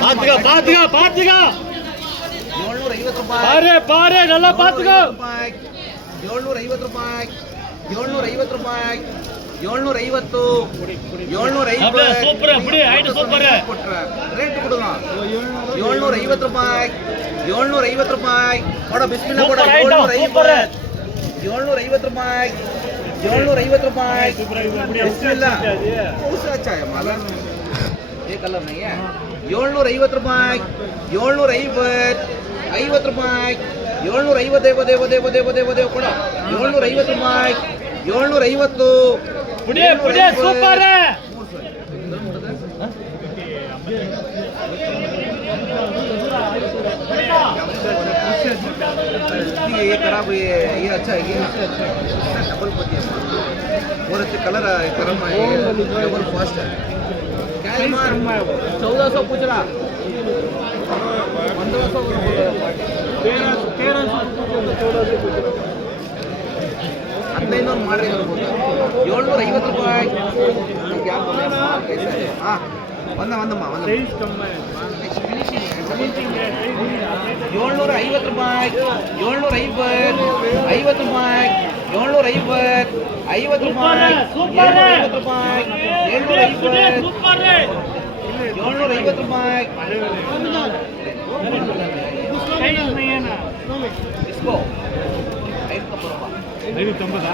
பாத்துக்க பாத்துக்க பாத்துக்க ಏಳ್ನೂರ ಐವತ್ತು ರೂಪಾಯಿ பாரு பாரு நல்லா பாத்துக்க ರೂಪಾಯಿ ಏಳ್ನೂರ ಐವತ್ತು ರೂಪಾಯಿ ಏಳ್ನೂರ ಐವತ್ತು ರೂಪಾಯಿ ಏಳ್ನೂರ ಐವತ್ತು ಏಳ್ನೂರ அப்படியே super, அப்படியே, height super. ರೇಟ್ ಕೊಡುಗ ಏಳ್ನೂರ ಐವತ್ತು ರೂಪಾಯಿ ಏಳ್ನೂರ ಐವತ್ತು ರೂಪಾಯಿ ಕೊಡ ಬಿಸ್ಮಿಲ್ಲ ಕೊಡ Super height, ಏಳ್ನೂರ super. ಐವತ್ತು ಏಳ್ನೂರ ಐವತ್ತು ರೂಪಾಯಿ ಏಳ್ನೂರ ಐವತ್ತು ರೂಪಾಯಿ. ಕಲರ್ ಏಳ್ನೂರ ಐವತ್ತು ರೂಪಾಯಿ. ಏಳ್ನೂರ ಐವತ್ತು ಐವತ್ತು ರೂಪಾಯಿ. ಏಳ್ನೂರ ಐವತ್ತು ದೇವ ದೇವ ದೇವ ದೇವ ದೇವ ಕೂಡ ಏಳ್ನೂರ ಐವತ್ತು ರೂಪಾಯಿ. ಏಳ್ನೂರ ಐವತ್ತು ಸೂಪರ್ ये ये खराब ये ये अच्छा है ये अच्छा है डबल पत्ती है और अच्छे कलर है गरम है ये डबल फास्ट है क्या है मार चौदह सौ पूछ रहा पंद्रह सौ ಹದಿನೈದು ಮಾಡ್ರಿ ಏಳ್ನೂರ ಐವತ್ತು ರೂಪಾಯಿ ಹಾಂ ಬಂದ ಬಂದಮ್ಮ ಬಂದ ಏಳ್ನೂರ ಐವತ್ತು ರೂಪಾಯಿ ಏಳ್ನೂರ ಐವತ್ತು ಐವತ್ತು ರೂಪಾಯಿ ಏಳ್ನೂರ ಐವತ್ತು ಐವತ್ತು ರೂಪಾಯಿ ಏಳ್ನೂರ ಐವತ್ತು ರೂಪಾಯಿ ಏಳ್ನೂರ ಐವತ್ತು ಏಳ್ನೂರ ಐವತ್ತು ರೂಪಾಯಿ ಐನೂತ್ತೊಂಬತ್ತು ಐನೂತ್ತೊಂಬತ್ತಾ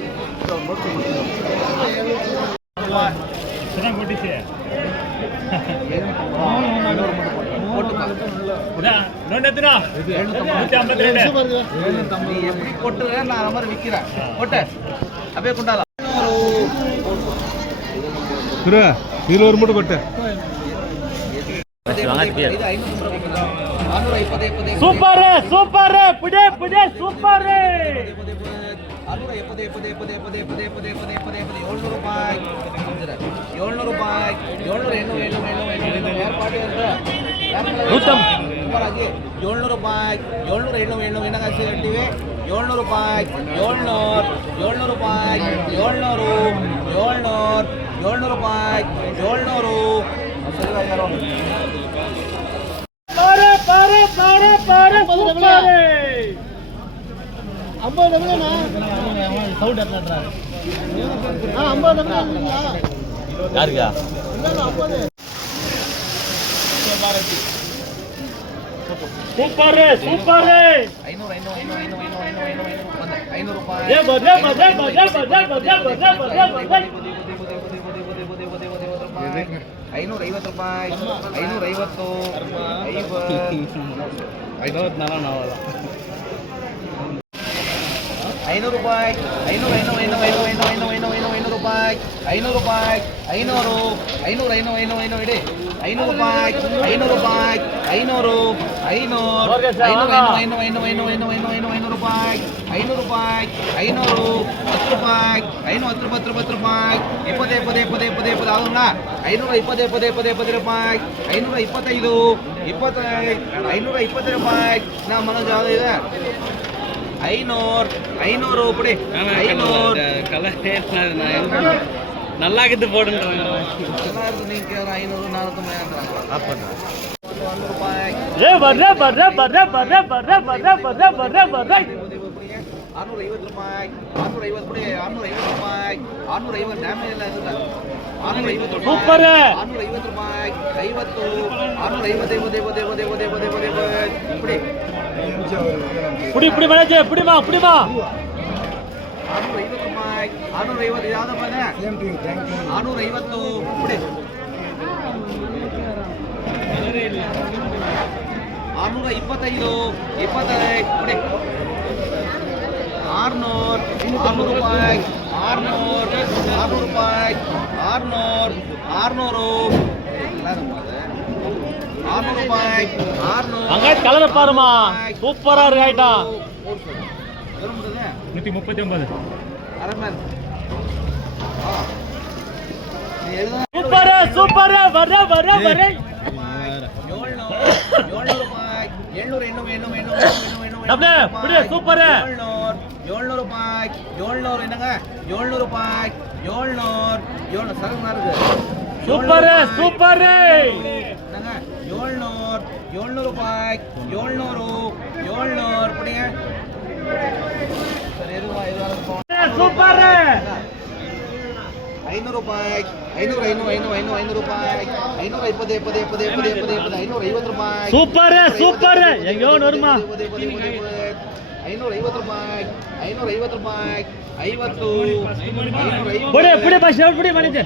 ஒரு மூட்டை கொட்ட சூப்பர் சூப்பர் புடே புடே சூப்பர். ಆರುನೂರ ಪದೇ ಪದೇ ಪದೇ ಪದೇ ಪದೇ ಪದೇ ಪದೇ ಪದೇ ಪದೇ ಏಳ್ನೂರು ರೂಪಾಯಿ ಏಳ್ನೂರು ರೂಪಾಯಿ ಏಳ್ನೂರ ಏನು ಏನು ಏನು ಏನು ಪಾರ್ಟಿ ಅಂತ ಸೂಪರಾಗಿ ಏಳ್ನೂರು ರೂಪಾಯಿ ಏಳ್ನೂರ ಏನು ಏನು ಏನಾಗಿ ಇಟ್ಟಿವಿ ಏಳ್ನೂರು ರೂಪಾಯಿ ಏಳ್ನೂರು ಏಳ್ನೂರು ರೂಪಾಯಿ ಏಳ್ನೂರು ಏಳ್ನೂರು ಏಳ್ನೂರು ರೂಪಾಯಿ ಏಳ್ನೂರು ಭಾರತ್ ಭಾರತ್ ಭಾರತ್ ಭಾರತ್ ஐம்பது டபுள் சவுண்ட் ஆ ஐம்பது டபுள் யாருக்கா ஐம்பது பாரதி ಸೂಪರ್ ಸೂಪರ್ ಐನೂರ ಐವತ್ತು ರೂಪಾಯಿ ಐನೂರ ಐವತ್ತು ಐವತ್ತು ಐವತ್ತು ನಾವಲ್ಲ ಐನೂರು ರೂಪಾಯಿ ಐನೂರು ಐನೂರು ಐನೂರು ಐನೂರು ಐನೂರು ಐನೂರು ಐನೂರು ಐನೂರು ಐನೂರು ರೂಪಾಯಿ ಐನೂರು ರೂಪಾಯಿ ಐನೂರು ಐನೂರು ಐನೂರು ಐನೂರು ಐನೂರು ಇಡಿ ಐನೂರು ರೂಪಾಯಿ ಐನೂರು ರೂಪಾಯಿ ಐನೂರು ಐನೂರು ಐನೂರು ಐನೂರು ಐನೂರು ಐನೂರು ಐನೂರು ಐನೂರು ಐನೂರು ಐನೂರು ರೂಪಾಯಿ ಐನೂರು ರೂಪಾಯಿ ಐನೂರು ಹತ್ತು ರೂಪಾಯಿ ಐನೂರು ಹತ್ತು ರೂಪಾಯಿ ಹತ್ತು ರೂಪಾಯಿ ಇಪ್ಪತ್ತೇ ಪದೇ ಪದೇ ಪದೇ ಇಪ್ಪತ್ತು ಇಪ್ಪತ್ತು ಇಪ್ಪತ್ತು ಅದನ್ನ ಐನೂರ ಇಪ್ಪತ್ತೇ ಪದೇ ಪದೇ ಇಪ್ಪತ್ತು ರೂಪಾಯಿ ಐನೂರ ಇಪ್ಪತ್ತೈದು ಇಪ್ಪತ್ತೈದು ಐನೂರ ಇಪ್ಪತ್ತು ರೂಪಾಯಿ ನಾ ಮನೋಜ್ ಯಾವುದೇ ಇದೆ ஐநூறு ஐநூறு அப்படி ஐநூறு. நல்லா இருக்குது போடுன்றாங்க நல்லா இருக்கு நீங்க ஐநூறு நானூத்தி மூணாயிரம் அப்பதான் அறுநூறு ஐம்பது ரூபாய். அறுநூறு ஐம்பது கூட அறுநூறு ஐம்பது ரூபாய். அறுநூறு ஐம்பது டேமேஜ் எல்லாம் இருக்குல்ல. அறுநூறு ஐம்பது ரூபாய் அறுநூறு ஐம்பது ரூபாய். ಐವತ್ತು ಆರುನೂರ ಐವತ್ತು ಐವತ್ತು ಐವತ್ತು ಐವತ್ತು ಐವತ್ತು ಐವತ್ತು ಐವತ್ತು ಐವತ್ತು ಪುಡಿ ಪುಡಿ ಪುಡಿ ಬೆಳಗ್ಗೆ ಪುಡಿ ಮಾ ಪುಡಿ ಬಾ ಆರುನೂರ ಐವತ್ತು ಆರುನೂರ ಐವತ್ತು ಯಾವುದಪ್ಪ ಆರುನೂರ ಐವತ್ತು ಪುಡಿ ಆರುನೂರ ಇಪ್ಪತ್ತೈದು ಇಪ್ಪತ್ತೈದು ಪುಡಿ ಆರುನೂರು ಆರ್ನೂರು ರೂಪಾಯಿ ಆರುನೂರು ಆರುನೂರು ರೂಪಾಯಿ ಆರುನೂರು ಆರ್ನೂರು பாருமா. சூப்பரா இருக்கு ஆயிட்டா. நூத்தி முப்பத்தி ஒன்பது. Super super. வர வர வர சூப்பர். ஏழ்நூறு ரூபாய் ஏழ்நூறு என்னங்க ஏழ்நூறு ரூபாய் ஏழ்நூறு ஏழ்நூறு சரக்கு இருக்கு. ಸೂಪರ್. ಸೂಪರ್. ಏಳ್ನೂರ್ ಏಳ್ನೂರು ರೂಪಾಯಿ ಏಳ್ನೂರು ಏಳ್ನೂರು ರೂಪಾಯಿ. ಸೂಪರ್. ಐನೂರು ರೂಪಾಯಿ ಐನೂರು ಐನೂರು ಐನೂರು ಐನೂರು ಐನೂರು ರೂಪಾಯಿ. ಐನೂರ ಇಪ್ಪತ್ತು ಇಪ್ಪತ್ತು ಇಪ್ಪತ್ತು ಇಪ್ಪತ್ತು ಇಪ್ಪತ್ತು ಇಪ್ಪತ್ತು ಐನೂರ ಐವತ್ತು ರೂಪಾಯಿ. Super super. ಐನೂರ ಐವತ್ತು ರೂಪಾಯಿ. ಐನೂರ ಐವತ್ತು ರೂಪಾಯಿ ಐವತ್ತು ಬಿಡಿ ಬಿಡಿ ಬಸ್ ಬಿಡಿ ಮಾಡಿದ್ದೆ